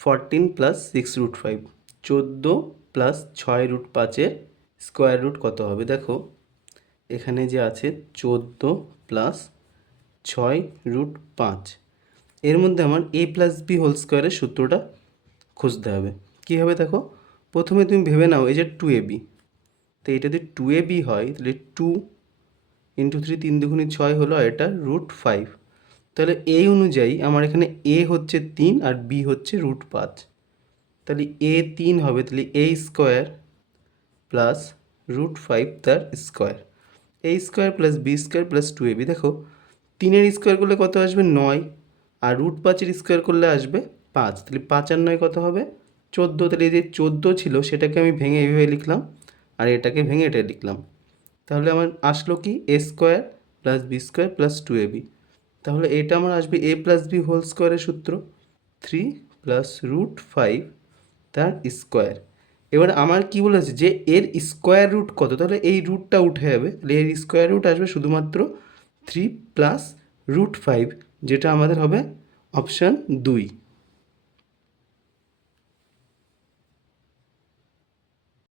14 plus 6√5, 14 plus 6√5-এর square root কত হবে? দেখো এখানে যে আছে 14 প্লাস 6√5, এর মধ্যে আমার a প্লাস বি হোল স্কোয়ারের সূত্রটা খুঁজতে হবে। কী হবে দেখো, প্রথমে তুমি ভেবে নাও এই যে 2ab, তো এটা যদি 2ab হয় তাহলে 2 ইন্টু 3, 3 দুগুণে 6 হলো, আর এটা √5। তাহলে এই অনুযায়ী আমার এখানে a হচ্ছে 3 আর b হচ্ছে √5, তাহলে a 3 হবে, তাহলে a স্কোয়ার প্লাস √5 তার square, a square plus b square plus 2ab। দেখো 3-এর স্কোয়ার করলে কত আসবে? 9, আর √5-এর স্কোয়ার করলে আসবে 5, তাহলে 5 আর 9 কত হবে? 14। তাহলে এই যে 14 ছিল সেটাকে আমি ভেঙে এইভাবে লিখলাম, আর এটাকে ভেঙে এটা লিখলাম, তাহলে আমার আসলো কি a square plus b square plus 2ab। তাহলে এটা আমার আসবে a প্লাস বি হোল স্কোয়ারের সূত্র, 3 প্লাস √5 তার স্কোয়ার। এবার আমার কি বলেছে যে এর স্কোয়ার রুট কত, তাহলে এই রুটটা উঠে যাবে, তাহলে এর স্কোয়ার রুট আসবে শুধুমাত্র 3 প্লাস √5, যেটা আমাদের হবে অপশান 2।